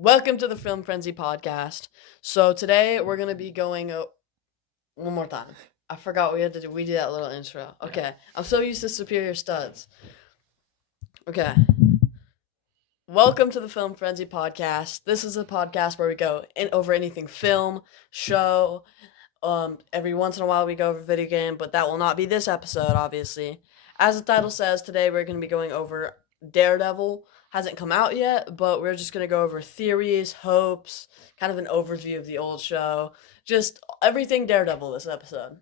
Welcome to the Film Frenzy podcast. So today we're gonna be going one more time. I forgot we had to do. We did that little intro. Okay, I'm so used to Superior Studs. Okay, welcome to the Film Frenzy podcast. This is a podcast where we go over anything film, show. Every once in a while we go over video game, but that will not be this episode, obviously. As the title says, today we're gonna be going over Daredevil. Hasn't come out yet, but we're just going to go over theories, hopes, kind of an overview of the old show. Just everything Daredevil this episode.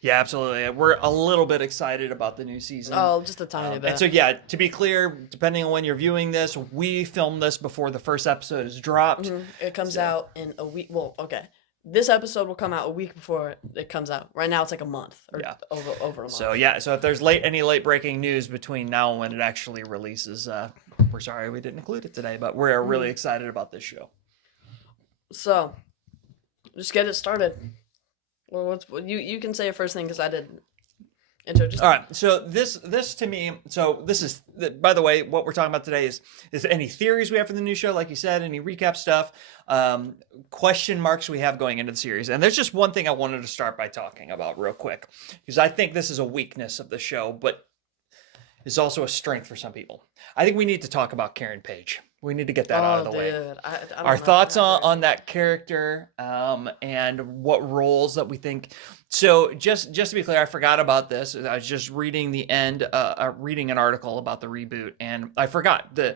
Yeah, absolutely. We're a little bit excited about the new season. Oh, just a tiny bit. And so, yeah, to be clear, depending on when you're viewing this, we filmed this before the first episode is dropped. Mm-hmm. It comes out in a week. Well, okay. This episode will come out a week before it comes out. Right now, it's like a month or over a month. So if there's any late breaking news between now and when it actually releases, we're sorry we didn't include it today, but we're really excited about this show. So, just get it started. Well, you can say it first thing because I didn't. All right, so this to me, this is, by the way, what we're talking about today is any theories we have for the new show, like you said, any recap stuff, question marks we have going into the series. And there's just one thing I wanted to start by talking about real quick, because I think this is a weakness of the show, but is also a strength for some people. I think we need to talk about Karen Page. We need to get that out of the way. Our thoughts on that character, and what roles that we think. So just to be clear, I forgot about this. I was just reading reading an article about the reboot, and I forgot the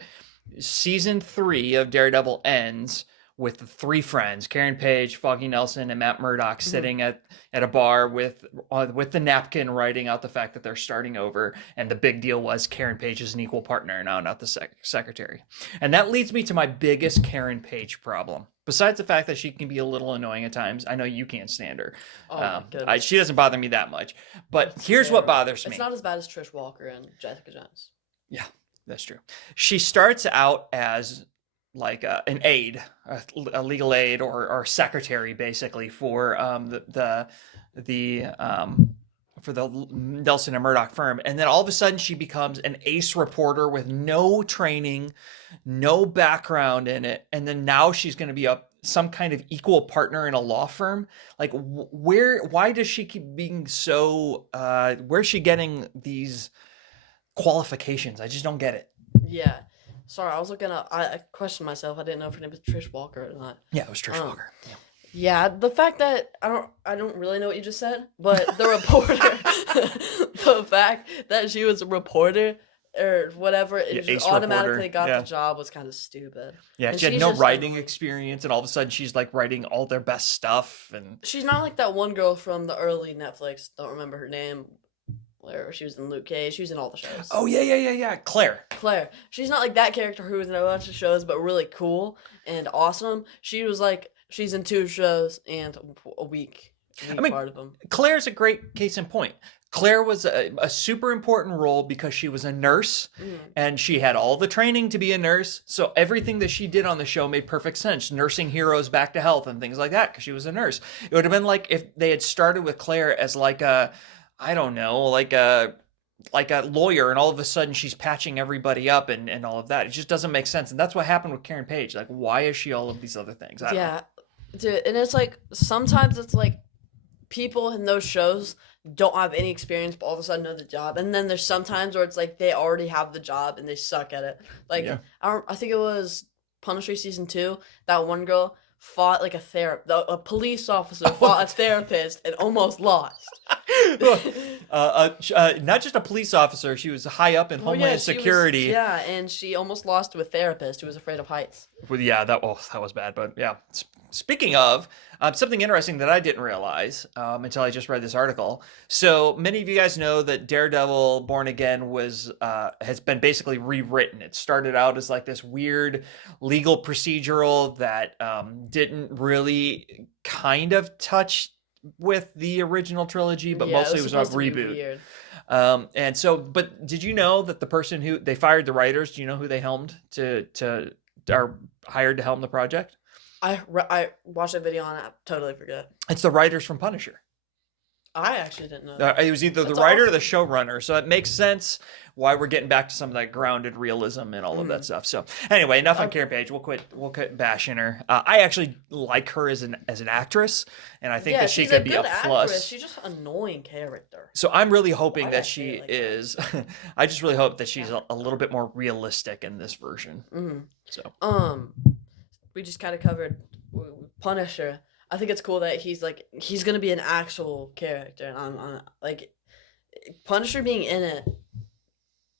season 3 of Daredevil ends with the 3 friends, Karen Page, Foggy Nelson, and Matt Murdock, sitting at a bar with the napkin, writing out the fact that they're starting over. And the big deal was Karen Page is an equal partner now, not the secretary. And that leads me to my biggest Karen Page problem. Besides the fact that she can be a little annoying at times, I know you can't stand her. Oh, she doesn't bother me that much. But here's what bothers me. It's not as bad as Trish Walker and Jessica Jones. Yeah, that's true. She starts out as like an aide, a legal aide or secretary, basically, for the Nelson and Murdoch firm, and then all of a sudden she becomes an ace reporter with no training, no background in it, and then now she's going to be some kind of equal partner in a law firm. Like, why does she keep being so? Where's she getting these qualifications? I just don't get it. Yeah. Sorry, I was looking up. I questioned myself. I didn't know if her name was Trish Walker or not. Yeah, it was Trish Walker. Yeah. Yeah, the fact that I don't really know what you just said, but the reporter, the fact that she was a reporter or whatever, it just automatically got the job was kind of stupid. Yeah, and she had no writing experience, and all of a sudden she's like writing all their best stuff. And she's not like that one girl from the early Netflix. Don't remember her name. Where she was in Luke Cage. She was in all the shows. Oh, yeah. Claire. She's not like that character who was in a bunch of shows, but really cool and awesome. She's in 2 shows and a week part of them. Claire's a great case in point. Claire was a super important role because she was a nurse, and she had all the training to be a nurse. So everything that she did on the show made perfect sense. Nursing heroes back to health and things like that, because she was a nurse. It would have been like if they had started with Claire as like a, I don't know, like a lawyer, and all of a sudden she's patching everybody up and all of that. It just doesn't make sense. And that's what happened with Karen Page. Like, why is she all of these other things? I don't know. Dude, and it's like, sometimes it's like people in those shows don't have any experience, but all of a sudden know the job. And then there's sometimes where it's like they already have the job and they suck at it. Like, I think it was Punisher season 2, that one girl fought like a police officer fought a therapist and almost lost. Not just a police officer, she was high up in Homeland Security. And she almost lost to a therapist who was afraid of heights. Well, yeah, that was bad. But yeah, speaking of something interesting that I didn't realize until I just read this article. So many of you guys know that Daredevil Born Again has been basically rewritten. It started out as like this weird legal procedural that didn't really kind of touch with the original trilogy, but mostly it was a reboot. And so, but did you know that the person who they fired the writers? Do you know who they helmed or hired to helm the project? I watched a video on it. I totally forget. It's the writers from Punisher. I actually didn't know. It was either the That's writer or the awesome. showrunner, so it makes sense why we're getting back to some of that grounded realism and all of that stuff. So anyway, enough on Karen Page. We'll quit bashing her. I actually like her as an actress, and I think Yeah, that she she's could a be good a actress. plus. She's just an annoying character. So I'm really hoping Why did I that say she it like that? is. I just really hope that she's a little bit more realistic in this version. So We just kind of covered Punisher. I think it's cool that he's gonna be an actual character, and I'm like Punisher being in it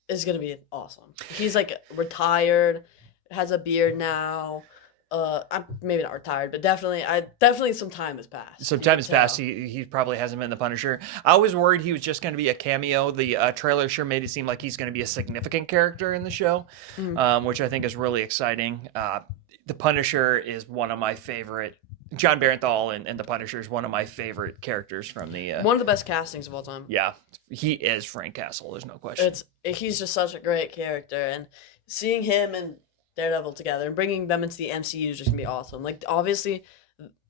is gonna be awesome. He's like retired, has a beard now. I'm maybe not retired, but definitely some time has passed. some You time can has passed. tell. He probably hasn't been the Punisher. I was worried he was just going to be a cameo. The trailer sure made it seem like he's going to be a significant character in the show, which I think is really exciting. The Punisher is one of my favorite. John Barenthal and the Punisher is one of my favorite characters from the. One of the best castings of all time. Yeah, he is Frank Castle. There's no question. He's just such a great character, and seeing him and Daredevil together and bringing them into the MCU is just gonna be awesome. Like obviously,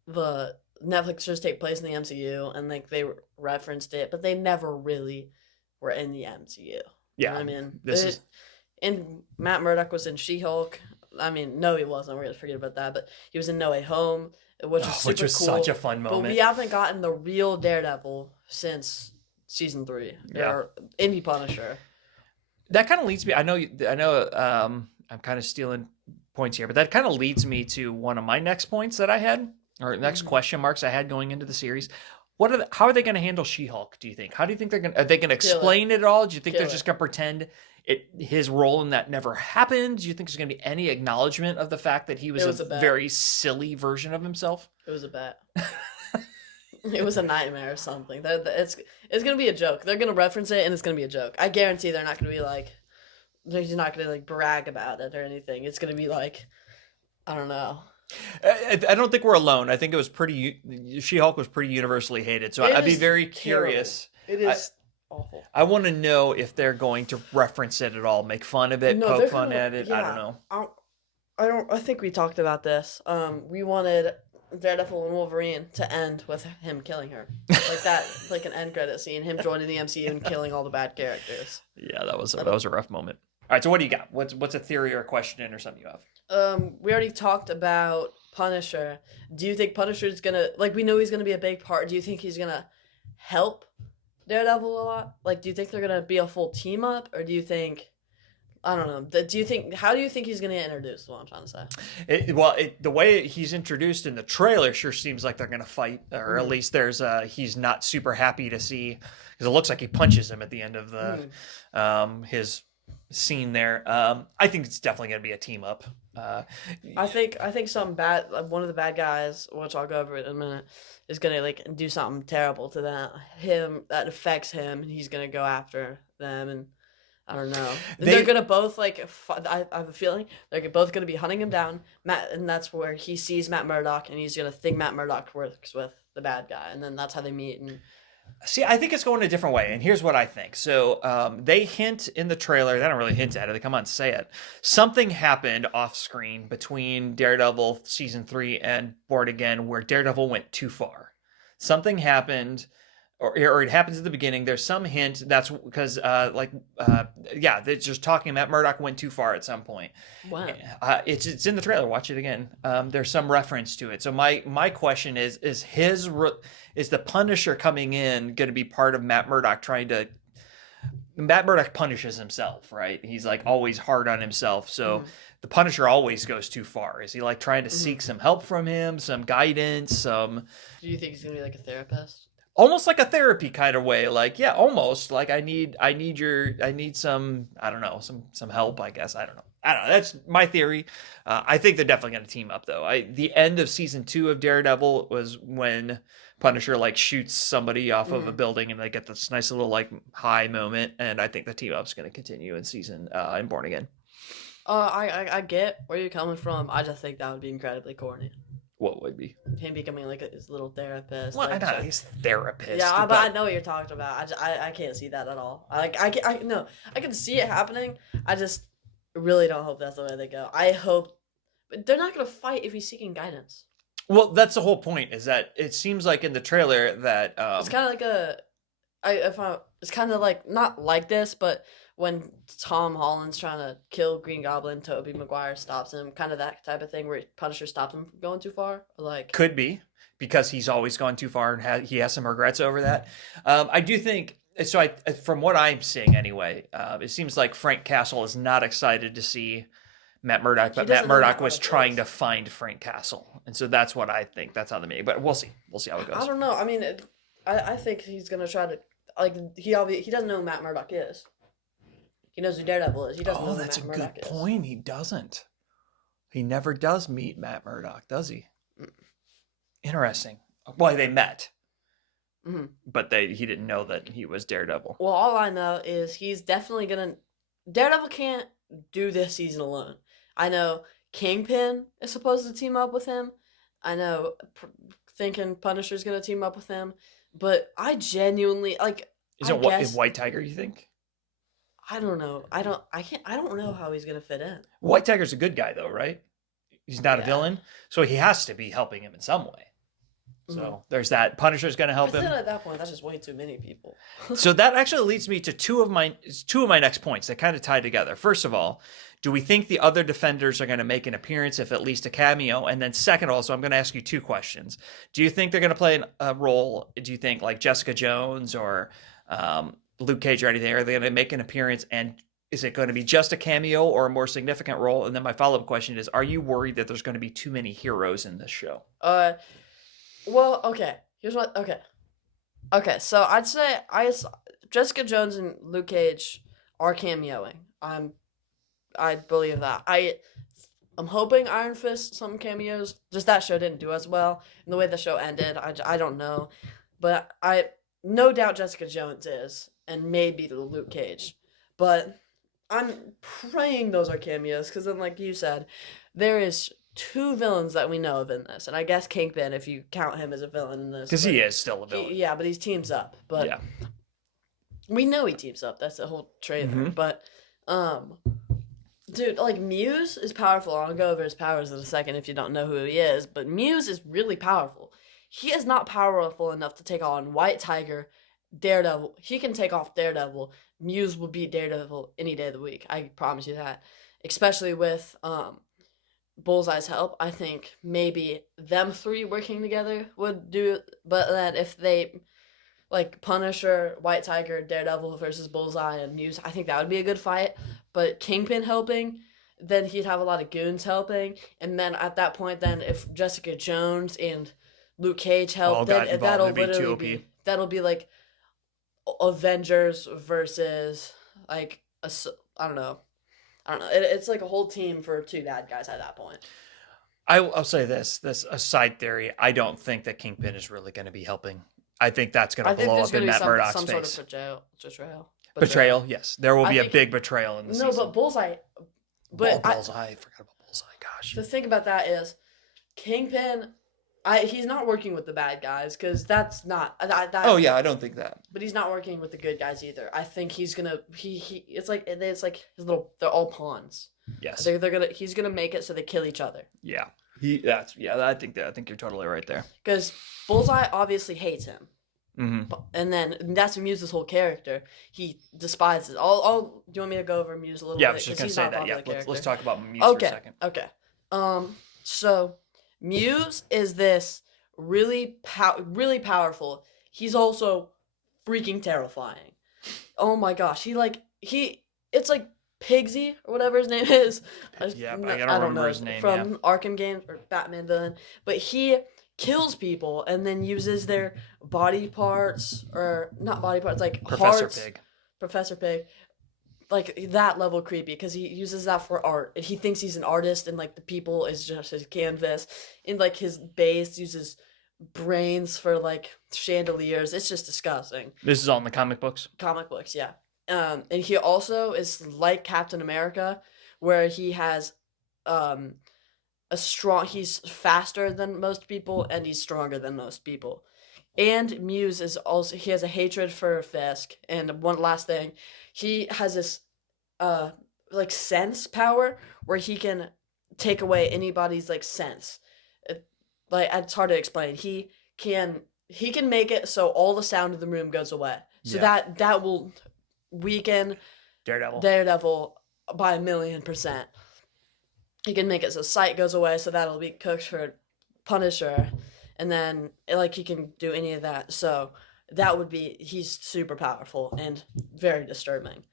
the Netflix shows take place in the MCU, and like they referenced it, but they never really were in the MCU. You Yeah, know what I mean, this and Matt Murdock was in She-Hulk. I mean, no, he wasn't. We're gonna forget about that, but he was in No Way Home, which was super which was cool. such a fun But moment. we haven't gotten the real Daredevil since season 3. Yeah. Or Indie Punisher. That kind of leads me. I know. I'm kind of stealing points here, but that kind of leads me to one of my next points that I had, or next question marks I had going into the series. How are they going to handle She-Hulk? Do you think? How do you think are they going to explain it all? Do you think they're just going to pretend his role in that never happened? Do you think there's going to be any acknowledgement of the fact that he was a very silly version of himself? It was a bet. It was a nightmare or something. It's gonna be a joke. They're gonna reference it, and it's gonna be a joke. I guarantee they're not gonna be like, they're just not gonna like brag about it or anything. It's gonna be like, I don't know. I don't think we're alone. I think it was She-Hulk was pretty universally hated. So I'd be very curious. It is awful. I want to know if they're going to reference it at all, make fun of it, poke fun at it. I don't know. I think we talked about this. We wanted Daredevil and Wolverine to end with him killing her, like that, like an end credit scene, him joining the MCU and killing all the bad characters. Yeah, that was a rough moment. All right, so what do you got? What's a theory or a question or something you have? We already talked about Punisher. Do you think Punisher's gonna, like, we know he's gonna be a big part? Do you think he's gonna help Daredevil a lot? Like, do you think they're gonna be a full team up, or do you think, I don't know. How do you think he's gonna get introduced? What I'm trying to say. The way he's introduced in the trailer sure seems like they're gonna fight, or at least he's not super happy to see, because it looks like he punches him at the end of the his scene there. I think it's definitely gonna be a team up. I think one of the bad guys, which I'll go over it in a minute, is gonna like do something terrible to that affects him, and he's gonna go after them, and I don't know. They're gonna both like. I have a feeling they're both gonna be hunting him down. And that's where he sees Matt Murdock, and he's gonna think Matt Murdock works with the bad guy, and then that's how they meet. And see, I think it's going a different way, and here's what I think. So they hint in the trailer. They don't really hint at it. They come on and say it. Something happened off screen between Daredevil season 3 and Born Again, where Daredevil went too far. Something happened. Or it happens at the beginning. There's some hint that's because, they're just talking. Matt Murdock went too far at some point. wow, It's in the trailer. Watch it again. There's some reference to it. So my question is the Punisher coming in going to be part of Matt Murdock trying to? Matt Murdock punishes himself, right? He's like always hard on himself. So the Punisher always goes too far. Is he like trying to seek some help from him, some guidance, some? Do you think he's gonna be like a therapist? Almost like a therapy kind of way, like almost like I need some, I don't know, some help, I guess. I don't know. That's my theory. I think they're definitely going to team up though. The end of season 2 of Daredevil was when Punisher like shoots somebody off of a building, and they get this nice little like high moment. And I think the team up's going to continue in Born Again. I get where you're coming from. I just think that would be incredibly corny. What would be? Him becoming like his little therapist. Well, like, I know he's therapist. Yeah, but I know what you're talking about. I can't see that at all. I can see it happening. I just really don't hope that's the way they go. I hope, but they're not gonna fight if he's seeking guidance. Well, that's the whole point. Is that it seems like in the trailer that It's kind of like it's kind of like not like this, but when Tom Holland's trying to kill Green Goblin, Tobey Maguire stops him, kind of that type of thing where Punisher stops him from going too far. Like could be because he's always gone too far and he has some regrets over that. I do think so. From what I'm seeing anyway, it seems like Frank Castle is not excited to see Matt Murdock, but Matt Murdock was trying to find Frank Castle, and so that's what I think. That's how they made. But we'll see. We'll see how it goes. I don't know. I mean, I think he's gonna try to like he doesn't know who Matt Murdock is. He knows who Daredevil is. He doesn't know who that's Matt a Murdock good is. point. He doesn't. He never does meet Matt Murdock, does he? Interesting. Well, they met, but he didn't know that he was Daredevil. Well, all I know is he's definitely gonna. Daredevil can't do this season alone. I know Kingpin is supposed to team up with him. I know thinking Punisher's gonna team up with him, but I genuinely like. Is it White Tiger? You think? I don't know. I don't know how he's gonna fit in. White Tiger's a good guy, though, right? He's not a villain, so he has to be helping him in some way. So there's that. Punisher's going to help him. But then at that point, that's just way too many people. So that actually leads me to two of my next points that kind of tie together. First of all, do we think the other Defenders are going to make an appearance, if at least a cameo? And then second, also, I'm going to ask you two questions. Do you think they're going to play a role? Do you think like Jessica Jones or Luke Cage or anything? Are they going to make an appearance? And is it going to be just a cameo or a more significant role? And then my follow-up question is, are you worried that there's going to be too many heroes in this show? Well, okay. Here's what. Okay. So I'd say Jessica Jones and Luke Cage are cameoing. I believe that. I'm hoping Iron Fist some cameos. Just that show didn't do as well, and the way the show ended, I don't know, but I no doubt Jessica Jones is, and maybe Luke Cage, but I'm praying those are cameos because then, like you said, there is two villains that we know of in this, and I guess Kingpin, if you count him as a villain in this, because he is still a villain. Yeah, but he teams up. But we know he teams up. That's the whole trailer. But dude, like Muse is powerful. I'll go over his powers in a second if you don't know who he is. But Muse is really powerful. He is not powerful enough to take on White Tiger, Daredevil. He can take off Daredevil. Muse will beat Daredevil any day of the week. I promise you that. Especially with Bullseye's help, I think maybe them three working together would do. But then if they like Punisher, White Tiger, Daredevil versus Bullseye and Muse, I think that would be a good fight. But Kingpin helping, then he'd have a lot of goons helping, and then at that point, then if Jessica Jones and Luke Cage help, then that'll literally that'll be like Avengers versus like I don't know. It's like a whole team for two bad guys at that point. I'll say this a side theory. I don't think that Kingpin is really going to be helping. I think that's going to blow up in Matt Murdock's face. Some sort of betrayal, yes. There will be a big betrayal in the season. No, but Bullseye. Bullseye. I forgot about Bullseye. Gosh. The thing about that is, Kingpin, he's not working with the bad guys because that's not that. Oh yeah, I don't think that. But he's not working with the good guys either. I think he's gonna it's like his little. They're all pawns. Yes. He's gonna make it so they kill each other. Yeah. I think you're totally right there. Because Bullseye obviously hates him. Mm-hmm. And then that's Muse's whole character. He despises. Do you want me to go over Muse a little bit? Yeah, I was just gonna say that. Yeah, let's talk about Muse for a second. Okay. So Muse is this really powerful. He's also freaking terrifying. Oh my gosh, it's like Pigsy or whatever his name is. Yeah, I don't remember his name. From Arkham games or Batman villain, but he kills people and then uses their body parts, or not body parts, like Professor Pig, like that level creepy because he uses that for art and he thinks he's an artist and like the people is just his canvas, and like his base uses brains for like chandeliers. It's just disgusting. This is all in the comic books? Comic books, yeah. And he also is like Captain America, where he has he's faster than most people and he's stronger than most people. And Muse he has a hatred for Fisk. And one last thing, he has this like sense power where he can take away anybody's like sense. like it's hard to explain. He can make it so all the sound in the room goes away. So Yeah. that will weaken Daredevil by 1,000,000%. He can make it so sight goes away, so that'll be cooked for Punisher, and then like he can do any of that. So that would be he's super powerful and very disturbing.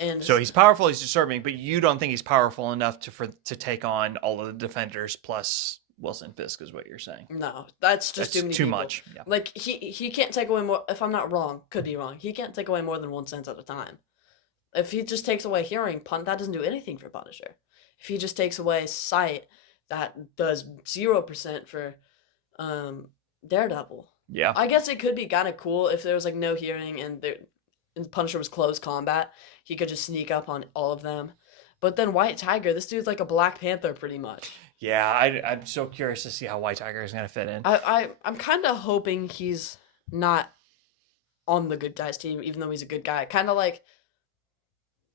And So he's powerful, he's disturbing, but you don't think he's powerful enough to take on all of the Defenders plus Wilson Fisk, is what you're saying. no, that's just That's too many too people. much. Yeah. Like he can't take away more. If I'm not wrong, could be wrong. He can't take away more than one sense at a time. If he just takes away hearing, that doesn't do anything for Punisher. If he just takes away sight, that does 0% for Daredevil. Yeah. I guess it could be kind of cool if there was like no hearing and Punisher was close combat. He could just sneak up on all of them. But then White Tiger, this dude's like a Black Panther pretty much. Yeah, I'm so curious to see how White Tiger is going to fit in. I'm kind of hoping he's not on the good guys team, even though he's a good guy. Kind of like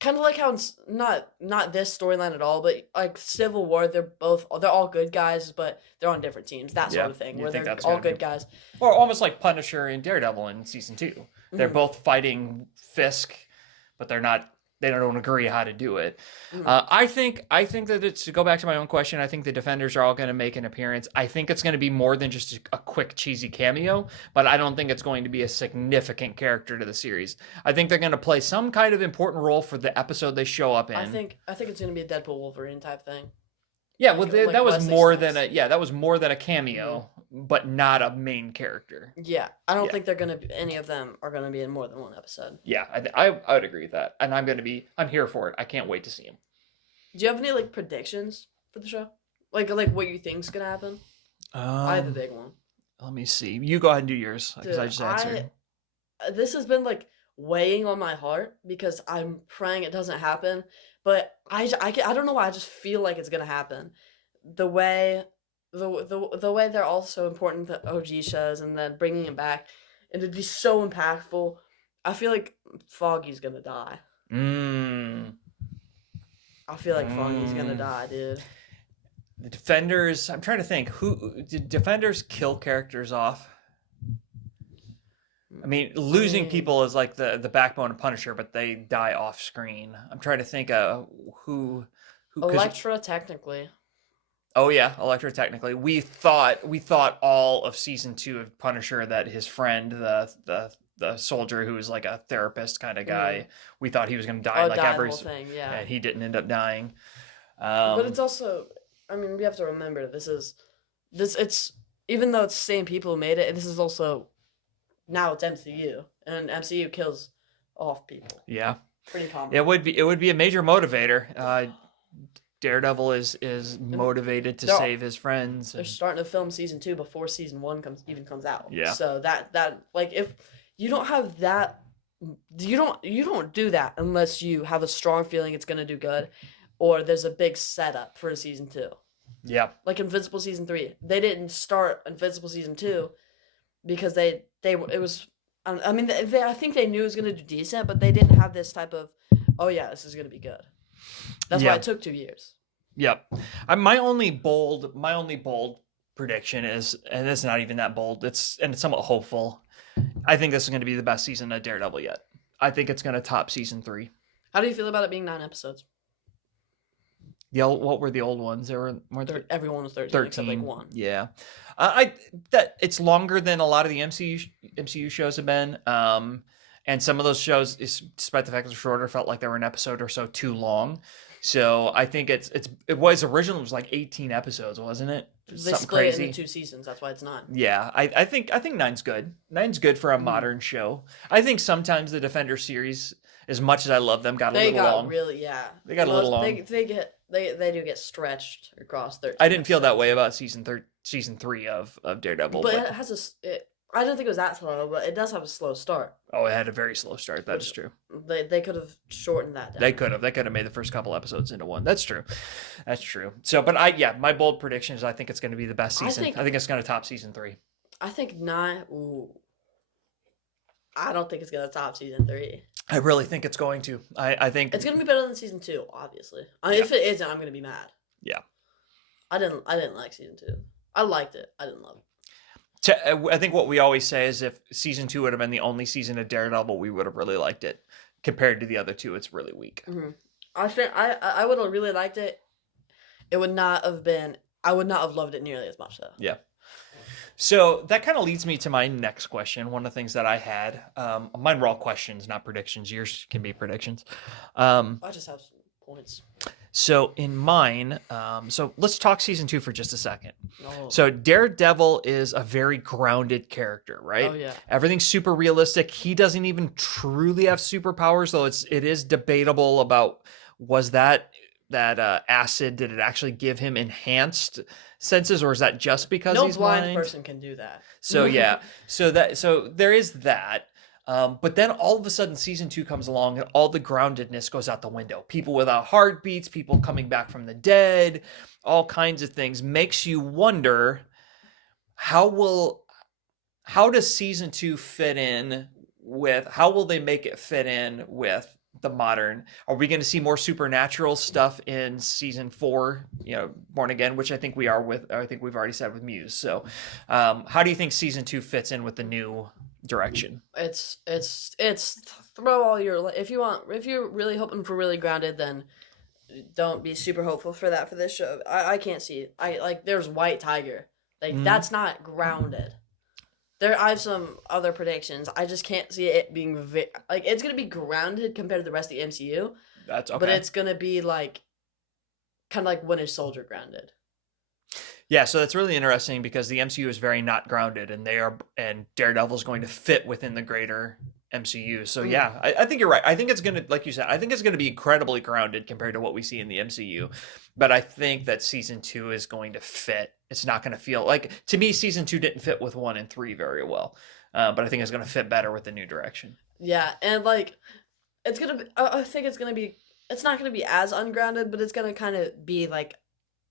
how it's not this storyline at all, but like Civil War, they're all good guys, but they're on different teams. That sort of thing, where they're all good guys. Or almost like Punisher and Daredevil in season 2. They're both fighting Fisk, but they don't agree how to do it. I think that it's, to go back to my own question, I think the Defenders are all going to make an appearance. I think it's going to be more than just a quick cheesy cameo, but I don't think it's going to be a significant character to the series. I think they're going to play some kind of important role for the episode they show up in. I think it's going to be a Deadpool Wolverine type thing. Yeah, well, that was more than a cameo, but not a main character. Yeah, I don't think any of them are gonna be in more than one episode. Yeah, I would agree with that, and I'm here for it. I can't wait to see him. Do you have any like predictions for the show? Like what you think's gonna happen? I have a big one. Let me see. You go ahead and do yours, because I just answered. This has been like weighing on my heart because I'm praying it doesn't happen. But I don't know why, I just feel like it's gonna happen. The way they're all so important to OG shows, and then bringing it back, and it'd be so impactful. I feel like Foggy's gonna die. I feel like Foggy's gonna die, dude. The Defenders. I'm trying to think. Who did Defenders kill characters off? I mean, losing people is like the backbone of Punisher, but they die off screen. I'm trying to think of who Elektra, technically. Oh yeah, Elektra, technically. We thought all of season 2 of Punisher that his friend, the soldier who was like a therapist kind of guy, we thought he was going to die every whole thing, yeah. And he didn't end up dying. But it's also, I mean, we have to remember it's even though it's the same people who made it, this is also, now it's MCU, and MCU kills off people. Yeah, pretty common. It would be a major motivator. Daredevil is motivated to save his friends. They're starting to film season 2 before season 1 comes out. Yeah. So that like, if you don't have that, you don't do that unless you have a strong feeling it's gonna do good, or there's a big setup for season 2. Yeah. Like Invincible season 3, they didn't start Invincible season 2 because it was. I mean, I think they knew it was gonna do decent, but they didn't have this type of, oh yeah, this is gonna be good. That's why it took 2 years. Yep. My only bold prediction is, and it's not even that bold, it's somewhat hopeful. I think this is going to be the best season of Daredevil yet. I think it's going to top season 3. How do you feel about it being 9 episodes? What were the old ones? There were more. Everyone was 13 except like 1. Yeah. That it's longer than a lot of the MCU shows have been. And some of those shows, despite the fact that they're shorter, felt like they were an episode or so too long. So I think it was originally like 18 episodes, wasn't it? They split it into 2 seasons. That's why it's 9. Yeah, I think 9's good. 9's good for a modern show. I think sometimes the Defender series, as much as I love them, got a little long. They got a little long. They do get stretched across 13. I didn't feel that way about season 3 of Daredevil. But it has I don't think it was that slow, but it does have a slow start. Oh, it had a very slow start. That is true. They could have shortened that down. They could have made the first couple episodes into 1. That's true. So, but my bold prediction is I think it's going to be the best season. I think it's going to top season 3. I think 9. Ooh. I don't think it's going to top season 3. I really think it's going to. I think it's going to be better than season 2, obviously. I mean, if it isn't, I'm going to be mad. Yeah. I didn't like season 2. I liked it. I didn't love it. I think what we always say is if season 2 would have been the only season of Daredevil, we would have really liked it. Compared to the other two, it's really weak. Mm-hmm. I think I would have really liked it. It would not have been. I would not have loved it nearly as much though. Yeah. So that kind of leads me to my next question. One of the things that I had, mine were all questions, not predictions. Yours can be predictions. I just have some points. So in mine, so let's talk season 2 for just a second. Oh. So Daredevil is a very grounded character, right? Oh yeah. Everything's super realistic. He doesn't even truly have superpowers, though it is debatable about was that acid, did it actually give him enhanced senses, or is that just because No he's blind blind? person can do that. So yeah, so there is that. But then all of a sudden, season 2 comes along and all the groundedness goes out the window. People without heartbeats, people coming back from the dead, all kinds of things. Makes you wonder how does season 2 fit in with, how will they make it fit in with the modern? Are we going to see more supernatural stuff in season 4, Born Again, which I think we've already said with Muse. So how do you think season 2 fits in with the new direction? It's throw all your, if you're really hoping for really grounded, then don't be super hopeful for that for this show. I can't see it. There's White Tiger. That's not grounded. I have some other predictions. I just can't see it being it's gonna be grounded compared to the rest of the MCU. That's okay. But it's gonna be kind of like Winter Soldier grounded. Yeah, so that's really interesting because the MCU is very not grounded, and Daredevil is going to fit within the greater MCU. So yeah, I think you're right. I think it's gonna, like you said, I think it's gonna be incredibly grounded compared to what we see in the MCU. But I think that season 2 is going to fit. It's not going to feel like, to me, season 2 didn't fit with 1 and 3 very well. But I think it's going to fit better with the new direction. Yeah, and it's gonna be. I think it's gonna be. It's not gonna be as ungrounded, but it's gonna kind of be like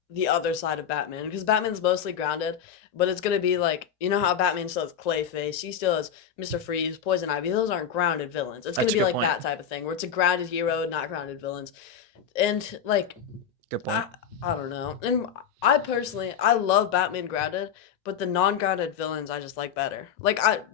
the other side of Batman, because Batman's mostly grounded, but it's gonna be how Batman still has Clayface, he still has Mr. Freeze, Poison Ivy. Those aren't grounded villains. It's gonna be like that type of thing where it's a grounded hero, not grounded villains, and good point. I don't know. And I love Batman grounded, but the non-grounded villains I just like better.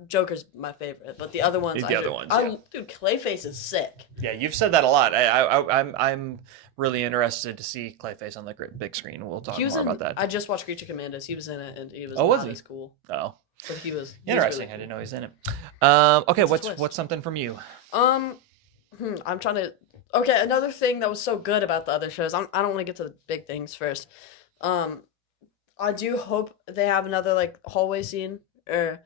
Joker's my favorite, but the other ones, dude, Clayface is sick. Yeah, you've said that a lot. I'm really interested to see Clayface on the big screen. We'll talk more about that. I just watched Creature Commandos. He was in it, and he was as cool. Oh, but he was interesting. Really cool. I didn't know he was in it. Okay, what's something from you? I'm trying to. Okay, another thing that was so good about the other shows. I don't want to get to the big things first. I do hope they have another hallway scene or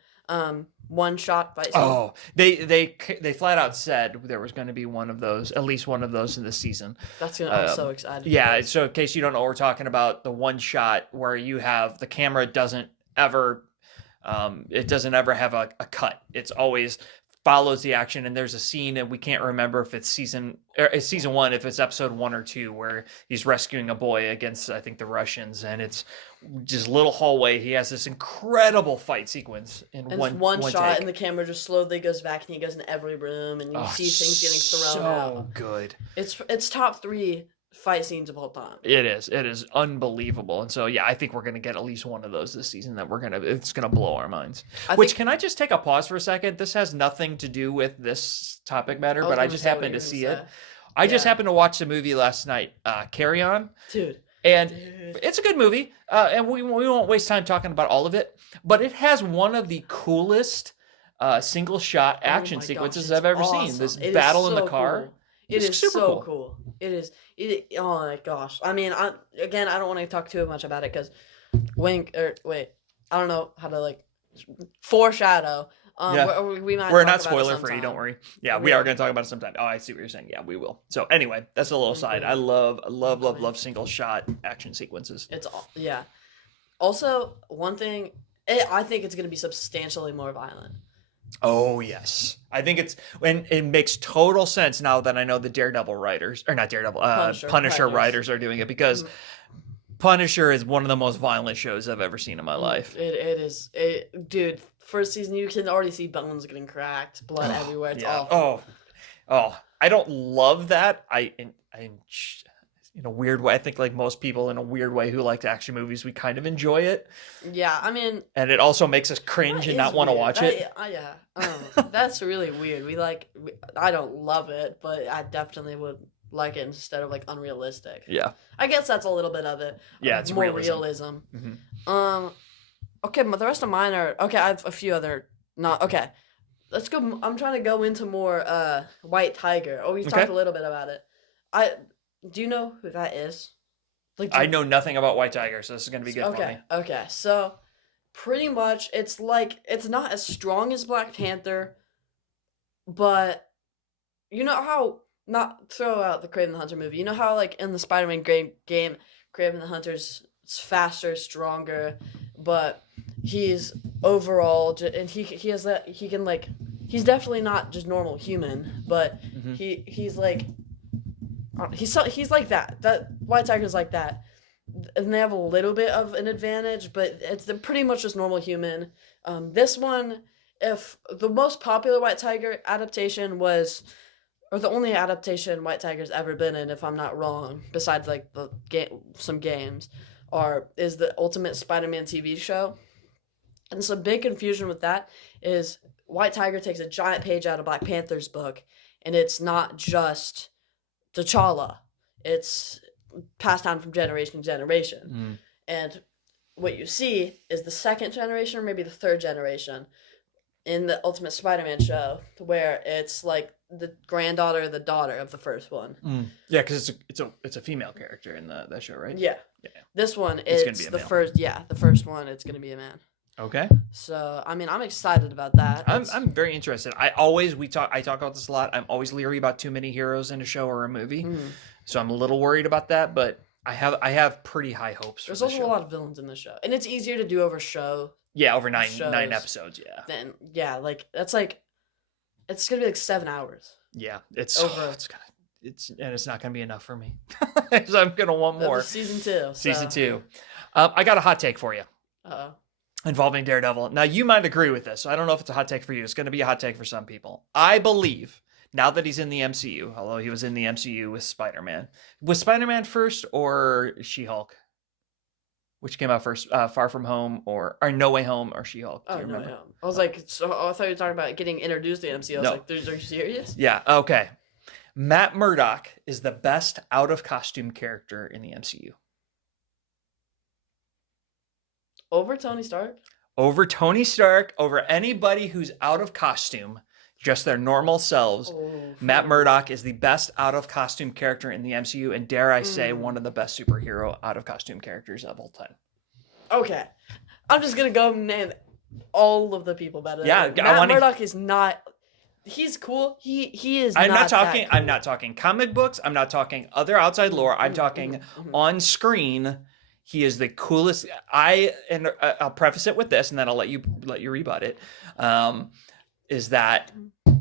one shot fight scene. Oh, they flat out said there was going to be one of those, at least one of those in this season. I'm so excited. Yeah, so in case you don't know what we're talking about, the one shot where you have the camera doesn't ever have a cut. It's always follows the action, and there's a scene, and we can't remember if it's season 1, if it's episode 1 or 2, where he's rescuing a boy against, I think, the Russians, and it's just little hallway. He has this incredible fight sequence in one shot, take. and the camera just slowly goes back, and he goes in every room, and you see things getting thrown out. So good. It's top 3 fight scenes of all time. It is unbelievable. And so yeah, I think we're gonna get at least one of those this season that it's gonna blow our minds. Can I just take a pause for a second? This has nothing to do with this topic matter, but I just happened to see it. I just happened to watch the movie last night, Carry On. Dude. And it's a good movie. And we won't waste time talking about all of it, but it has one of the coolest single shot action sequences I've ever seen. This battle in the car. Cool. It is so cool. It is. Oh my gosh. I mean, I don't want to talk too much about it because I don't know how to foreshadow. We're not spoiler free. Don't worry. Yeah, we are going to talk about it sometime. Oh, I see what you're saying. Yeah, we will. So anyway, that's a little side. I love single shot action sequences. Yeah. Also, one thing, I think it's going to be substantially more violent. Oh yes, I think it makes total sense now that I know the Daredevil writers, or not Daredevil, Punisher writers are doing it, because Punisher is one of the most violent shows I've ever seen in my life. It is, dude. First season, you can already see bones getting cracked, blood everywhere. It's awful. Oh, I don't love that. in a weird way. I think like most people in a weird way who like action movies, we kind of enjoy it. Yeah, I mean, and it also makes us cringe and not want to watch it. Yeah, that's really weird. I don't love it, but I definitely would like it instead of like unrealistic. Yeah. I guess that's a little bit of it. Yeah, it's more realism. Okay, but the rest of mine are okay. I have a few other not okay. Let's go. I'm trying to go into more White Tiger. Oh, we've talked a little bit about it. Do you know who that is? Like, I know nothing about White Tiger, so this is gonna be good for me. Okay, so pretty much it's like it's not as strong as Black Panther, but you know how not throw out the Kraven the Hunter movie. You know how like in the Spider-Man game, Kraven the Hunter's faster, stronger, but he's overall and he has that he can like he's definitely not just normal human, but he's like he's like that White Tiger's like that, and they have a little bit of an advantage, but they're pretty much just normal human. This one, if the most popular White Tiger adaptation was, or the only adaptation White Tiger's ever been in, if I'm not wrong, besides like the some games, is the Ultimate Spider-Man TV show. And some big confusion with that is White Tiger takes a giant page out of Black Panther's book, and it's not just T'Challa. It's passed down from generation to generation. And what you see is the second generation, or maybe the third generation, in the Ultimate Spider-Man show, where it's like the granddaughter or the daughter of the first one. Yeah, because it's a female character in that show, right? Yeah. This one it's is the first. Yeah, the first one. It's gonna be a man. Okay. So I mean, I'm excited about that. I'm very interested. I talk about this a lot. I'm always leery about too many heroes in a show or a movie, so I'm a little worried about that. But I have pretty high hopes. There's also a lot of villains in the show, and it's easier to do over show. Yeah, over nine episodes. Yeah. Then like that's like, it's gonna be like 7 hours. Yeah, it's not gonna be enough for me. So I'm gonna want more. Season 2. Season 2. I got a hot take for you. Involving Daredevil. Now, you might agree with this. So I don't know if it's a hot take for you. It's going to be a hot take for some people. I believe, now that he's in the MCU, although he was in the MCU with Spider-Man. Was Spider-Man first or She-Hulk? Which came out first? Far From Home or No Way Home or She-Hulk? Do you remember? No Way Home. I was like, I thought you were talking about getting introduced to the MCU. I was like, are you serious? Yeah, okay. Matt Murdock is the best out-of-costume character in the MCU. Over Tony Stark? Over Tony Stark, over anybody who's out of costume, just their normal selves. Matt Murdock is the best out of costume character in the MCU, and dare I say, one of the best superhero out of costume characters of all time. Okay. I'm just going to go name all of the people better. Yeah, Matt Murdock is not... He's cool. He is I'm not talking comic books. I'm not talking other outside lore. I'm talking on screen... He is the coolest. I'll preface it with this, and then I'll let you rebut it. Is that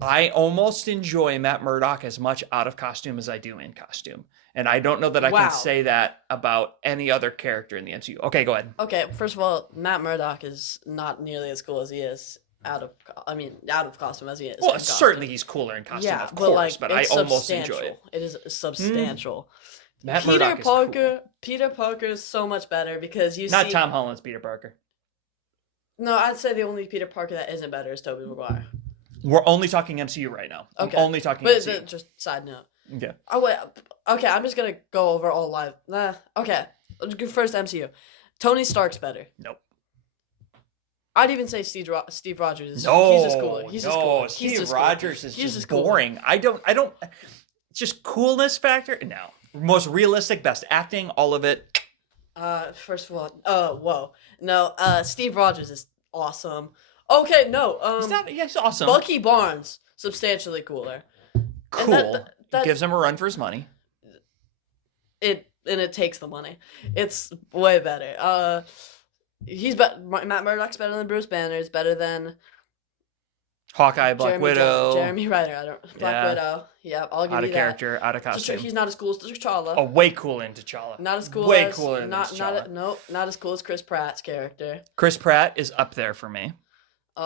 I almost enjoy Matt Murdock as much out of costume as I do in costume, and I don't know that I can say that about any other character in the MCU. Okay, go ahead. Okay, first of all, Matt Murdock is not nearly as cool as he is out of costume as he is. Well, certainly he's cooler in costume, of course, but I almost enjoy it. It is substantial. Peter Parker is so much better because not Tom Holland's Peter Parker. No, I'd say the only Peter Parker that isn't better is Tobey Maguire. We're only talking MCU right now. Okay. I'm only talking MCU. But just side note. Okay. Okay, I'm just gonna go over all live. Okay. Let's go first MCU. Tony Stark's better. Nope. I'd even say Steve Rogers is. He's just cooler. He's just cooler. Steve Rogers is just boring. I don't. Just coolness factor. No. Most realistic, best acting, all of it. First of all, no, Steve Rogers is awesome. Okay, no, he's awesome. Bucky Barnes, substantially cooler. Cool. That gives him a run for his money. It takes the money. It's way better. Matt Murdock's better than Bruce Banner. Is better than Hawkeye, Black Widow. Jeremy Renner. Black Widow. Yeah, I'll give you that. Out of character, out of costume. He's not as cool as T'Challa. Oh, way cooler than T'Challa. Not as cool way cooler than T'Challa. Not as cool as Chris Pratt's character. Chris Pratt is up there for me.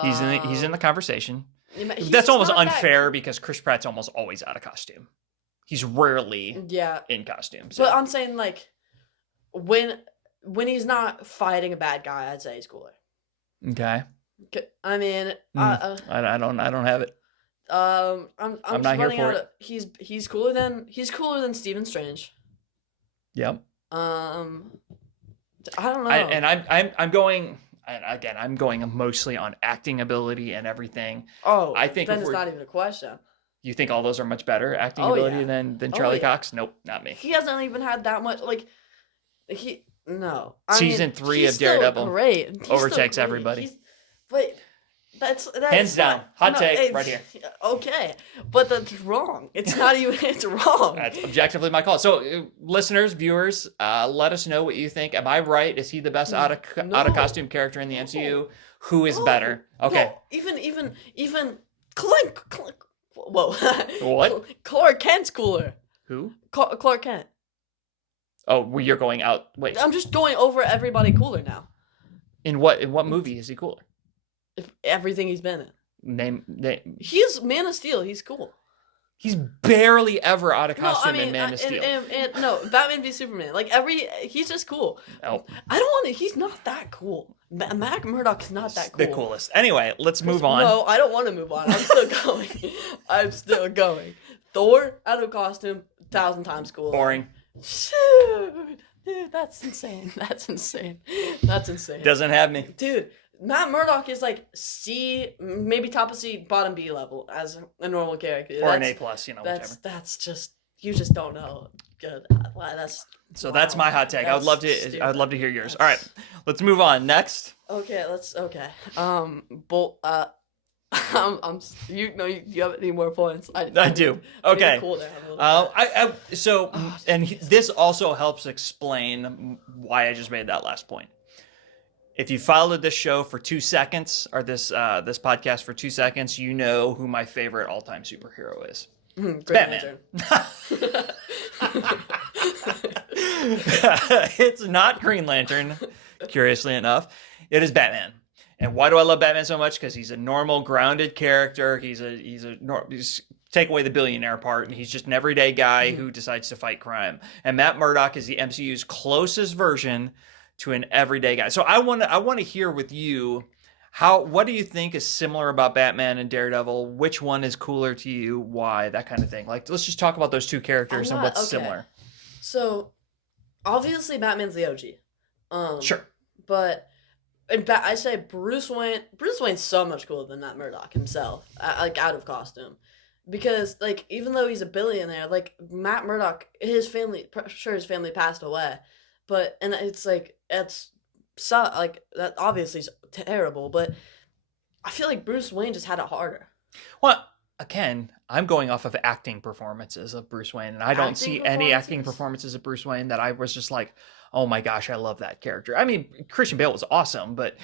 He's in the conversation. That's almost unfair because Chris Pratt's almost always out of costume. He's rarely Yeah. in costume. But I'm saying, like, when he's not fighting a bad guy, I'd say he's cooler. Okay. I mean, I don't have it. I'm not just here running for out it. of. He's cooler than Stephen Strange. Yep. I don't know. I'm going. And again, I'm going mostly on acting ability and everything. Oh, I think then it's not even a question. You think all those are much better acting Oh, ability yeah. than Oh, Charlie yeah. Cox? Nope, not me. He hasn't even had that much. Like, no. Season 3 he's of Daredevil still great. He's still overtakes great. everybody. But that's Hands down. Hot take right here. Okay, but that's wrong. It's not even. It's wrong. That's objectively my call. So, listeners, viewers, let us know what you think. Am I right? Is he the best out of costume character in the MCU? Who is better? Okay. No, even Clark. Whoa. What? Clark Kent's cooler. Who? Clark Kent. Oh, well, you're going out. Wait. I'm just going over everybody cooler now. In what movie is he cooler? Everything he's been in. Name. He's Man of Steel. He's cool. He's barely ever out of costume in Man of Steel. No, Batman v Superman. Like he's just cool. Oh. I don't want to. He's not that cool. Matt Murdock's not that cool. The coolest. Anyway, let's move on. No, I don't want to move on. I'm still going. I'm still going. Thor out of costume, 1,000 times cooler. Boring. Dude, that's insane. That's insane. That's insane. Doesn't have me. Dude, Matt Murdock is like C, maybe top of C, bottom B level as a normal character. Or an A+, whichever. That's just, you just don't know. Good. That's my hot take. I would love to hear yours. All right, let's move on. Next. Okay. You have any more points? I do. Okay. This also helps explain why I just made that last point. If you followed this show for 2 seconds, or this podcast for 2 seconds, you know who my favorite all-time superhero is. Batman. It's not Green Lantern, curiously enough. It is Batman. And why do I love Batman so much? Because he's a normal, grounded character. He's take away the billionaire part, and he's just an everyday guy who decides to fight crime. And Matt Murdock is the MCU's closest version to an everyday guy. So I want to hear with you, what do you think is similar about Batman and Daredevil? Which one is cooler to you? Why? That kind of thing. Like, let's just talk about those two characters and what's similar. So, obviously, Batman's the OG. Sure. But I say Bruce Wayne. Bruce Wayne's so much cooler than Matt Murdock himself, like out of costume, because like even though he's a billionaire, like Matt Murdock, his family passed away, and it's like that obviously is terrible, but I feel like Bruce Wayne just had it harder. Well, again, I'm going off of acting performances of Bruce Wayne, and I don't see any acting performances of Bruce Wayne that I was just like, oh my gosh, I love that character. I mean, Christian Bale was awesome, but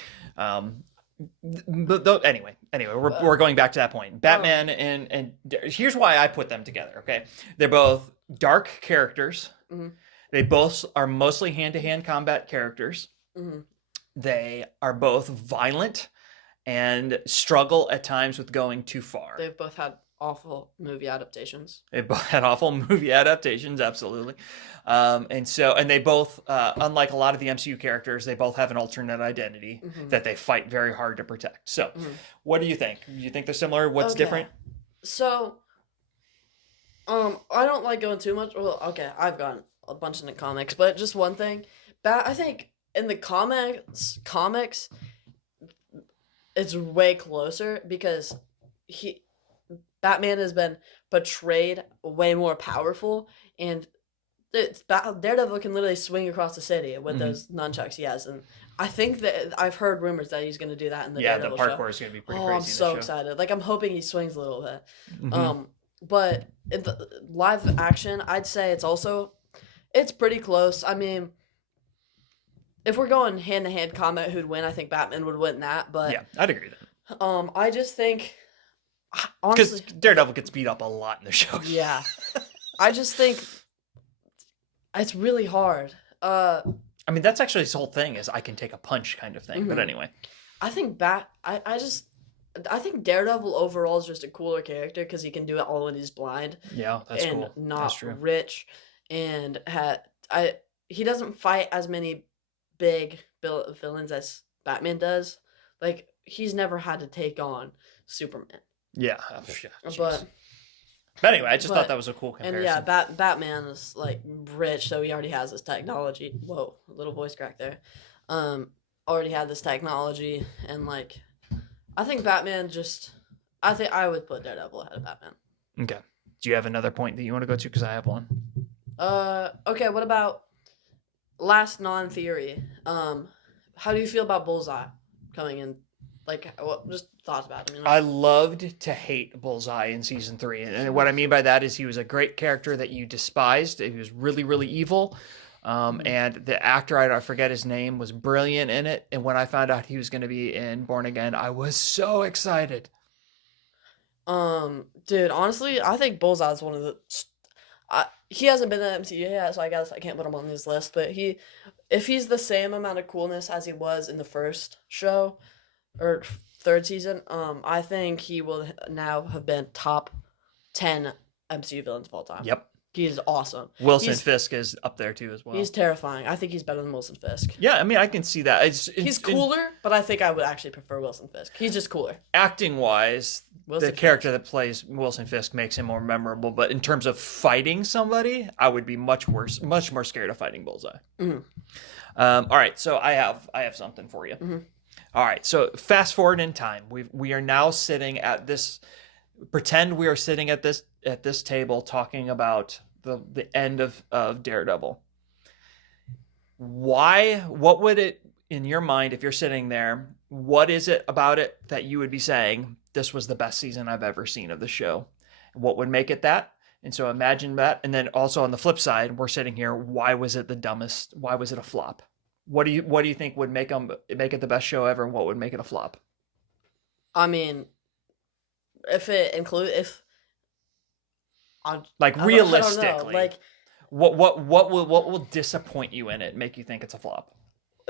anyway, we're going back to that point. Batman and here's why I put them together. Okay, they're both dark characters. Mm-hmm. They both are mostly hand-to-hand combat characters. Mm-hmm. They are both violent and struggle at times with going too far. They've both had awful movie adaptations. Absolutely. And they both, unlike a lot of the MCU characters, they both have an alternate identity that they fight very hard to protect. So, what do you think? Do you think they're similar? What's different? So, I don't like going too much. Well, okay, I've gone a bunch in the comics, but just one thing. I think in the comics, it's way closer because Batman has been portrayed way more powerful, and Daredevil can literally swing across the city with those nunchucks he has, and I think that I've heard rumors that he's going to do that in the Daredevil show. Yeah, the parkour is going to be pretty crazy. I'm so excited! Like I'm hoping he swings a little bit. But in the live action, I'd say it's pretty close. I mean, if we're going hand to hand combat, who'd win? I think Batman would win that. But yeah, I'd agree with that. I just think. Because Daredevil gets beat up a lot in the show. Yeah. I just think it's really hard. I mean, that's actually his whole thing is I can take a punch kind of thing. But anyway. I think I think Daredevil overall is just a cooler character because he can do it all when he's blind Yeah, that's and cool. That's not true. rich, and he doesn't fight as many big villains as Batman does. Like he's never had to take on Superman, Yeah. Oh, yeah. but Jeez. But anyway, I just thought but that was a cool and yeah, comparison. Batman is like rich, so he already has this technology. Whoa, a little voice crack there. Um, already had this technology, and like I think Batman just. I think I would put Daredevil ahead of Batman. Okay. Do you have another point that you want to go to? Because I have one. Okay. What about last non-theory? How do you feel about Bullseye coming in? Like, what just thoughts about him? You know? I loved to hate Bullseye in season 3, and what I mean by that is he was a great character that you despised. He was really, really evil. And the actor, I forget his name, was brilliant in it. And when I found out he was going to be in Born Again, I was so excited. Dude, honestly, I think Bullseye is one of the. He hasn't been in the MCU yet, so I guess I can't put him on this list. But if he's the same amount of coolness as he was in the first show or third season, I think he will now have been top 10 MCU villains of all time. Yep. He's awesome. Wilson Fisk is up there too as well. He's terrifying. I think he's better than Wilson Fisk. Yeah, I mean, I can see that. He's cooler, but I think I would actually prefer Wilson Fisk. He's just cooler. Acting wise, the character that plays Wilson Fisk makes him more memorable. But in terms of fighting somebody, I would be much more scared of fighting Bullseye. Mm-hmm. All right, so I have something for you. Mm-hmm. All right, so fast forward in time. We are now sitting at this. Pretend we are sitting at this table talking about the end of Daredevil. What would it, in your mind, if you're sitting there, what is it about it that you would be saying, this was the best season I've ever seen of the show? What would make it that? And so imagine that. And then also on the flip side, we're sitting here, why was it the dumbest? Why was it a flop? What do you think would make it the best show ever? And what would make it a flop? I mean, realistically, like what will disappoint you in it, make you think it's a flop?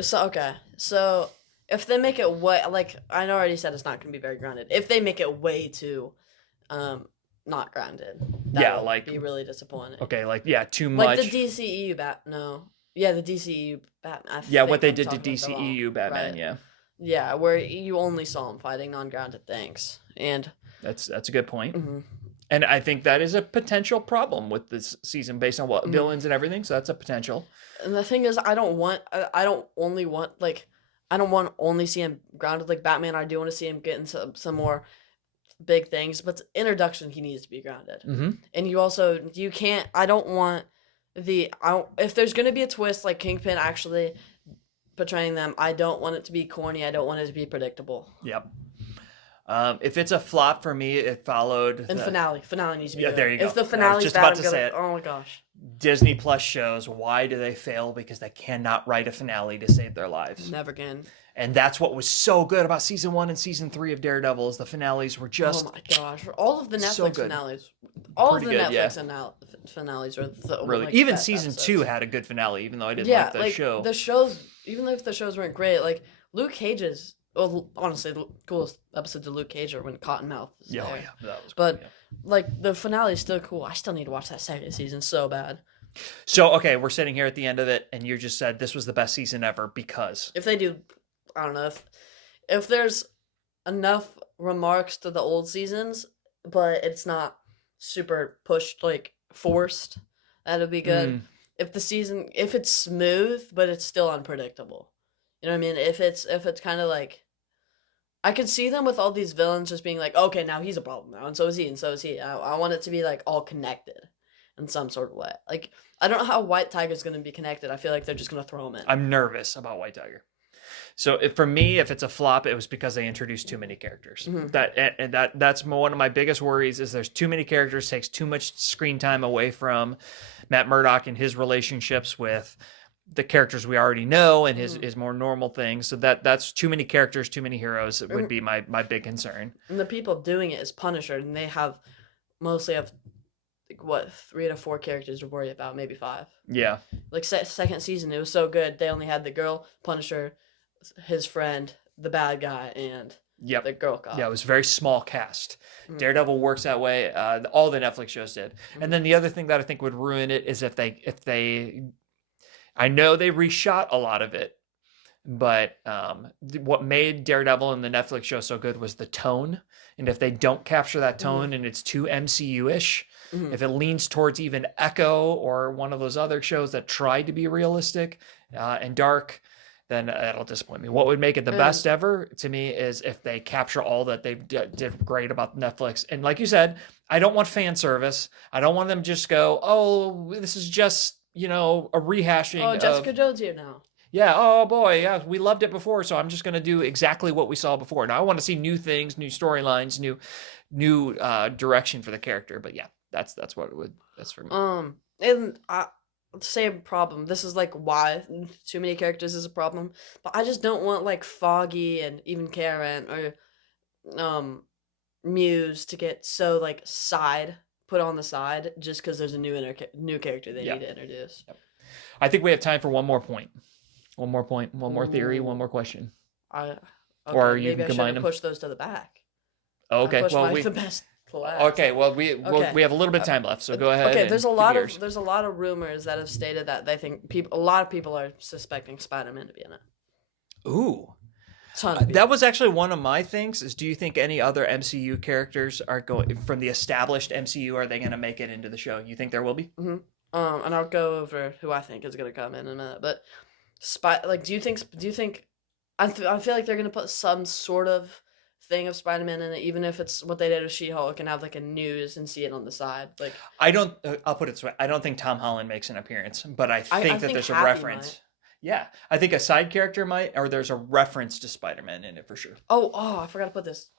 So okay, so if they make it way, like I already said, it's not going to be very grounded. If they make it way too, not grounded, that would be really disappointing. Okay, too much. Like the DCEU the DCEU Batman. What they did to DCEU Batman, right? Yeah, where you only saw him fighting non-grounded things, and that's a good point. Mm-hmm. And I think that is a potential problem with this season based on what villains and everything. So that's a potential. And the thing is, I don't want only see him grounded like Batman. I do want to see him getting some more big things, but introduction he needs to be grounded. Mm-hmm. And you can't. If there's gonna be a twist like Kingpin actually portraying them, I don't want it to be corny. I don't want it to be predictable. Yep. If it's a flop for me, it followed. And finale needs to be. Yeah, good. there you go. If the finale's just bad, about to say it. Oh my gosh. Disney Plus shows, why do they fail? Because they cannot write a finale to save their lives. Never can. And that's what was so good about season 1 and season 3 of Daredevil is the finales were just. Oh my gosh! All of the Netflix finales, finales are really. Even season 2 had a good finale, even though I didn't like the show. The shows, even if the shows weren't great, like Luke Cage's. Well, honestly, the coolest episodes of Luke Cage are when Cottonmouth is there. Yeah, that was cool, but like the finale is still cool. I still need to watch that second season so bad. So okay, we're sitting here at the end of it, and you just said this was the best season ever because if they do, I don't know if there's enough remarks to the old seasons, but it's not super pushed like forced, that'd be good. If it's smooth but it's still unpredictable. You know what I mean? If it's kind of like, I could see them with all these villains just being like, okay, now he's a problem now, and so is he, and so is he. I want it to be like all connected in some sort of way. Like I don't know how White Tiger's going to be connected. I feel like they're just going to throw him in. I'm nervous about White Tiger. So for me, if it's a flop, it was because they introduced too many characters. Mm-hmm. That's one of my biggest worries is there's too many characters, takes too much screen time away from Matt Murdock and his relationships with the characters we already know and his more normal things. So that's too many characters, too many heroes. It would be my big concern. And the people doing it is Punisher, and they mostly have like, 3 to 4 characters to worry about, maybe 5. Yeah. Like second season, it was so good. They only had the girl, Punisher, his friend, the bad guy, and Yep. the girl cop. Yeah, it was a very small cast. Mhm. Daredevil works that way. All the Netflix shows did. And then the other thing that I think would ruin it is if they I know they reshot a lot of it, but what made Daredevil and the Netflix show so good was the tone. And if they don't capture that tone and it's too MCU-ish, if it leans towards even Echo or one of those other shows that tried to be realistic and dark, then that'll disappoint me. What would make it the best ever to me is if they capture all that they did great about Netflix. And like you said, I don't want fan service. I don't want them just go, oh, this is just, a rehashing. Oh, Jessica Jones here now. Yeah, oh boy, yeah, we loved it before, so I'm just going to do exactly what we saw before. Now I want to see new things, new storylines, new direction for the character. But yeah, that's for me. And same problem. This is like why too many characters is a problem. But I just don't want like Foggy and even Karen or Muse to get so like put on the side just because there's a new character they need to introduce. Yep. I think we have time for one more point. One more theory, one more question. Or you can combine them. Push those to the back. Okay, well the best to last. Okay, well we have a little bit of time left, so go ahead. Okay, there's a lot of rumors that have stated that they think a lot of people are suspecting Spider-Man to be in it. Ooh. That was actually one of my things. Is do you think any other MCU characters are going from the established MCU? Are they going to make it into the show? You think there will be? Mm-hmm. And I'll go over who I think is going to come in a minute. But do you think? I feel like they're going to put some sort of thing of Spider-Man in it, even if it's what they did with She-Hulk and have like a news and see it on the side. Like I don't. I'll put it this way. I don't think Tom Holland makes an appearance, but I think that there's a reference. Might. Yeah, I think a side character might, or there's a reference to Spider-Man in it for sure. Oh, I forgot to put this.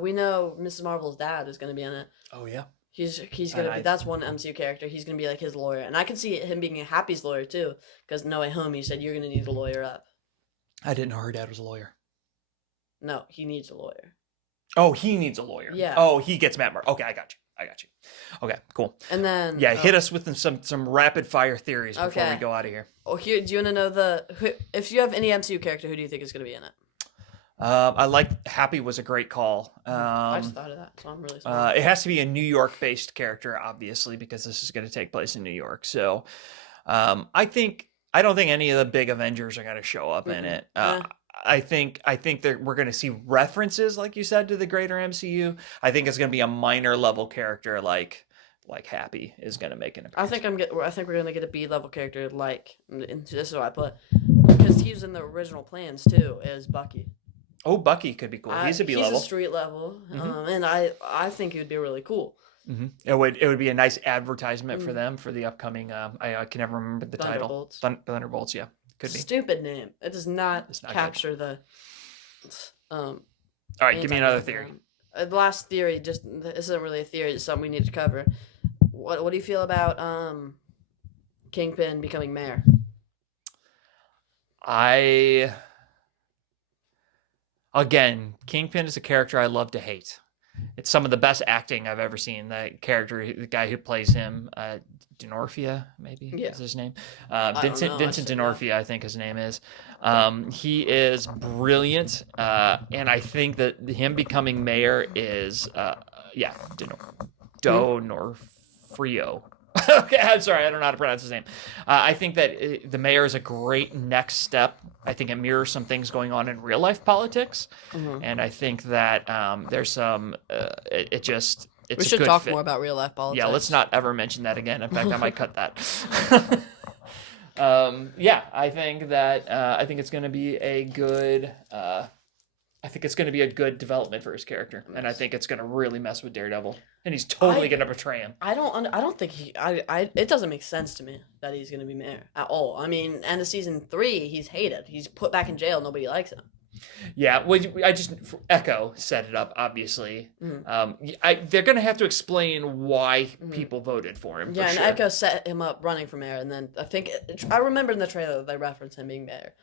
We know Mrs. Marvel's dad is going to be in it. Oh yeah. He's gonna be. That's one MCU character. He's gonna be like his lawyer, and I can see him being a Happy's lawyer too. Because No Way Home, he said you're gonna need a lawyer up. I didn't know her dad was a lawyer. No, he needs a lawyer. Oh, he needs a lawyer. Yeah. Oh, he gets Matt Murdock. Okay, I got you. Okay, cool. And then hit us with some rapid fire theories before we go out of here. Oh, here. Do you want to know if you have any MCU character, who do you think is gonna be in it? I like Happy was a great call. I just thought of that, so I'm really sorry. It has to be a New York-based character, obviously, because this is going to take place in New York. So, I don't think any of the big Avengers are going to show up in it. I think that we're going to see references, like you said, to the greater MCU. I think it's going to be a minor level character, like Happy is going to make an appearance. I think we're going to get a B level character, and this is what I put, because he's in the original plans too, as Bucky. Oh, Bucky could be cool. He's a B level. He's a street level, and I think he would be really cool. Mm-hmm. It would be a nice advertisement for them for the upcoming. I can never remember the title. Thunderbolts. Yeah, could be. Stupid name. It does not capture good. All right, give me another theory. The last theory, this isn't really a theory. It's something we need to cover. What do you feel about Kingpin becoming mayor? Again, Kingpin is a character I love to hate. It's some of the best acting I've ever seen. The guy who plays him, D'Onofrio, maybe is his name. Vincent D'Onofrio, I think his name is. He is brilliant, and I think that him becoming mayor is, D'Onofrio. Okay, I'm sorry, I don't know how to pronounce his name. I think that the mayor is a great next step. I think it mirrors some things going on in real life politics, and I think that there's some. We should talk more about real life politics. Yeah, let's not ever mention that again. In fact, I might cut that. I think that I think it's going to be a good. I think it's going to be a good development for his character, and I think it's going to really mess with Daredevil, and he's totally going to betray him. I don't think it doesn't make sense to me that he's going to be mayor at all. I mean, end of season 3, he's hated. He's put back in jail. Nobody likes him. Yeah, Echo set it up, obviously. They're going to have to explain why people voted for him. Yeah, and Echo set him up running for mayor, and then I remember in the trailer they referenced him being mayor.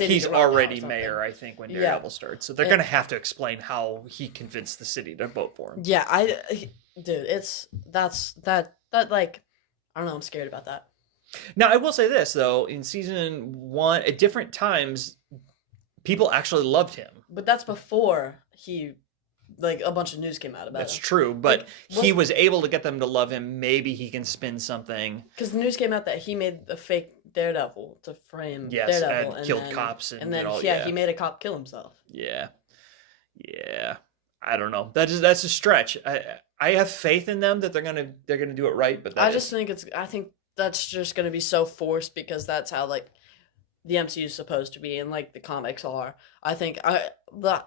He's already mayor, I think, when Daredevil starts. So they're going to have to explain how he convinced the city to vote for him. Yeah, that's I don't know, I'm scared about that. Now, I will say this, though. In season 1, at different times, people actually loved him. But that's before like a bunch of news came out about That's him. true, but Like, he was able to get them to love him. Maybe he can spin something. Because the news came out that he made a fake Daredevil to frame Yes, Daredevil, and killed cops and then did all- he made a cop kill himself. Yeah. I don't know. That's a stretch. I have faith in them that they're gonna do it right, but I think that's just gonna be so forced because that's how like the MCU is supposed to be and like the comics are. I think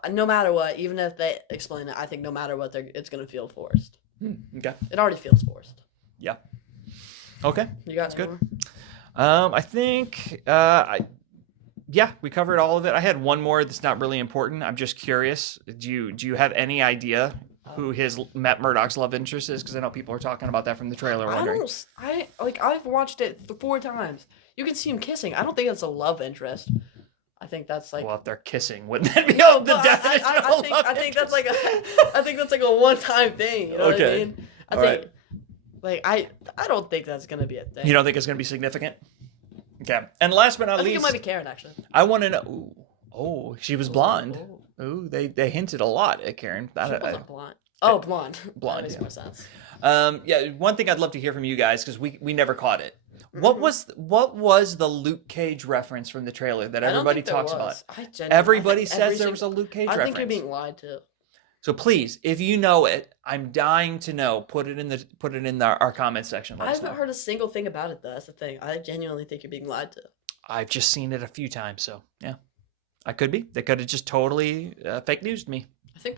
no matter what, even if they explain it, I think no matter what, it's gonna feel forced. Okay. It already feels forced. Yeah. Okay. You got That's good. more? I think we covered all of it. I had one more that's not really important. I'm just curious. Do you have any idea who Matt Murdock's love interest is? Because I know people are talking about that from the trailer. I've watched it 4 times. You can see him kissing. I don't think that's a love interest. I think that's like. Well, if they're kissing, wouldn't that be the definition of I love think that's like a one-time thing. You know what I Okay. mean? I All think, like I don't think that's gonna be a thing. You don't think it's going to be significant? Okay. And last but not I think least, it might be Karen actually. I want to know. Oh, she was blonde. Ooh, they hinted a lot at Karen. She wasn't blonde. Oh, blonde. Blonde, That makes yeah. more sense. One thing I'd love to hear from you guys because we never caught it. What was the Luke Cage reference from the trailer that everybody talks about? Everybody says there was a Luke Cage reference. I think you're being lied to. So please, if you know it, I'm dying to know. Put it in our comment section. I haven't heard a single thing about it though. That's the thing. I genuinely think you're being lied to. I've just seen it a few times, so yeah, I could be. They could have just totally fake newsed me. I think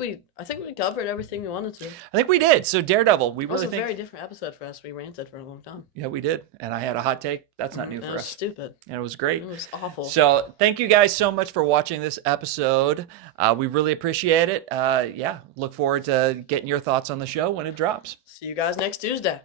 we covered everything we wanted to. I think we did. So Daredevil, we It was really think. a very different episode for us. We ranted for a long time. Yeah, we did, and I had a hot take. That's not new It for was us. stupid. And it was great. It was awful. So thank you guys so much for watching this episode. We really appreciate it. Look forward to getting your thoughts on the show when it drops. See you guys next Tuesday.